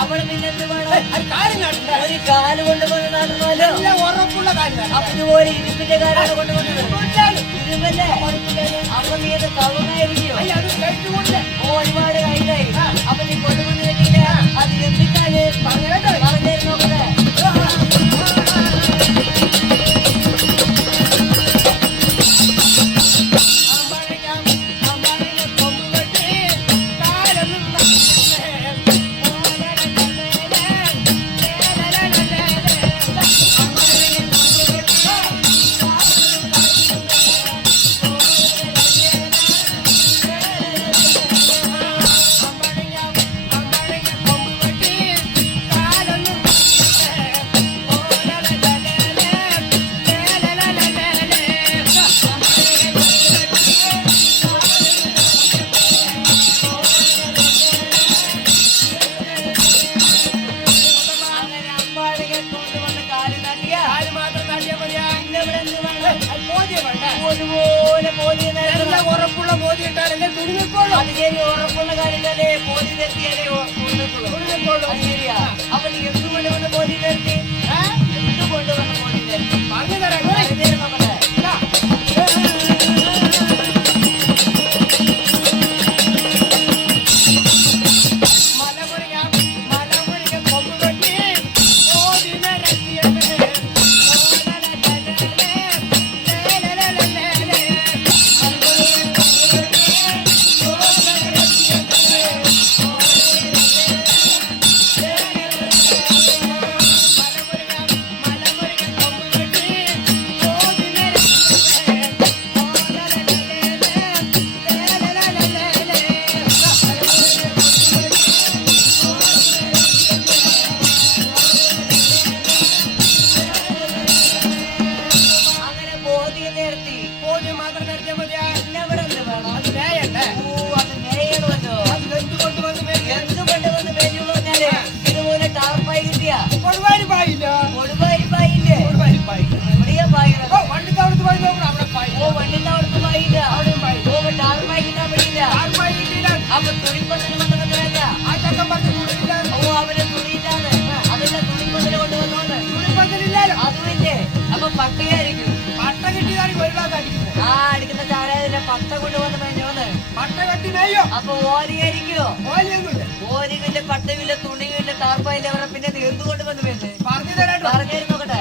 അവിടെ പിന്നെന്ത് വേണം? ഒരു കാല് കൊണ്ടുവന്ന് നടന്നാലോ? അപ്പൊ ഇതുപോലെ ഇരുമ്പിന്റെ കാലാണ് കൊണ്ടുവന്നത്. ഇരുമ്പല്ലേ? അപ്പൊ നീ അത് കവുങ്ങായിരിക്കും. ഒരുപാട് കഴിഞ്ഞായി. അപ്പൊ നീ കൊണ്ടുവന്ന് കേട്ടില്ല. അത് എന്തിക്കാല് പറഞ്ഞേരും നോക്കട്ടെ. ഉറപ്പുള്ള മോദി ഇട്ടാലല്ലേ തുണിക്കോളൂ. അത് ശരി, ഉറപ്പുള്ള കാര്യങ്ങളെ മോദി നിർത്തിയാലേ തുണിക്കോളൂ. അത് ശരിയാ. അപ്പൊ നീ എന്തുകൊണ്ട് വന്ന് മോദി നിർത്തി? എന്തുകൊണ്ട് വന്ന് മോദി നിർത്തി? പറഞ്ഞു തരാം. നമ്മുടെ അപ്പൊ ഓലിയായിരിക്കോ? ഓലിയില്ല, പട്ടവില്ല, തുണിയില്ല, ടാർപ്പായില്ല. അവരെ പിന്നെ എന്തുകൊണ്ട് വന്ന് വേണ്ടേ? പറഞ്ഞു നോക്കട്ടെ.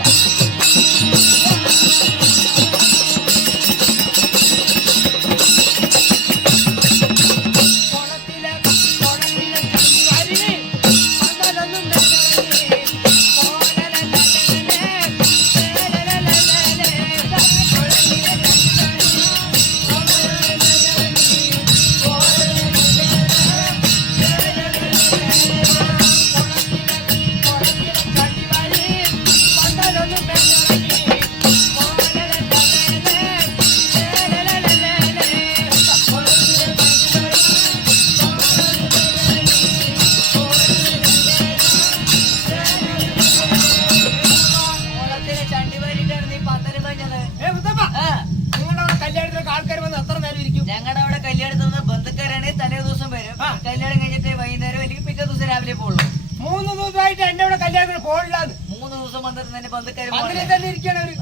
ഞങ്ങളുടെ അവിടെ കല്യാണത്തിന് ബന്ധുക്കാരാണ്. തലേ ദിവസം വരും. കല്യാണം കഴിഞ്ഞിട്ട് വൈകുന്നേരം അല്ലെങ്കിൽ പിറ്റേ ദിവസം രാവിലെ പോകുള്ളൂ. 3 ദിവസമായിട്ട് എന്റെ അവിടെ കല്യാണത്തിന് പോകില്ലാന്ന്. 3 ദിവസം വന്നിട്ട് തന്നെ ബന്ധുക്കാർ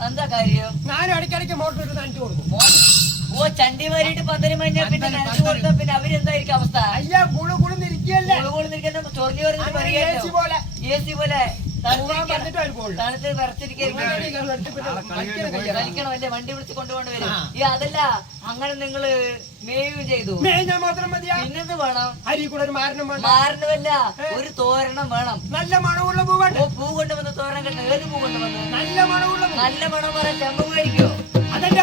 എന്താ കാര്യം? ഞാനും ഇടയ്ക്കിടയ്ക്ക് മോട്ടർ ഇട്ട് നനച്ചു കൊടുക്കും. ഓ, ചണ്ടി മാരിയിട്ട് പന്തല് കഴിഞ്ഞാൽ പിന്നെ നനച്ചു കൊടുത്താൽ പിന്നെ അവരെന്തായിരിക്കും അവസ്ഥ? അയ്യ, കുളിന്നിരിക്കല്ലേ. കുളിന്നിരിക്കുന്ന ചൊറിഞ്ഞു പറഞ്ഞിട്ട് പറയാ. എ സി പോലെ തണുത്ത് വിറച്ചിരിക്കണമല്ലേ, വണ്ടി വിളിച്ച് കൊണ്ടുപോകേണ്ടി വരും. ഈ അതല്ല, അങ്ങനെ നിങ്ങള് മേയും ചെയ്തു. പിന്നെന്ത് വേണം? മാരണമല്ല, ഒരു തോരണം വേണം. നല്ല മണമുള്ള പൂ. പൂ കൊണ്ടുവന്ന് തോരണം കെട്ട. ഏത് പൂ കൊണ്ടുവന്ന്? നല്ല മണം പറയാൻ ചെമ്പൂവായിരിക്കോ? അതെന്റെ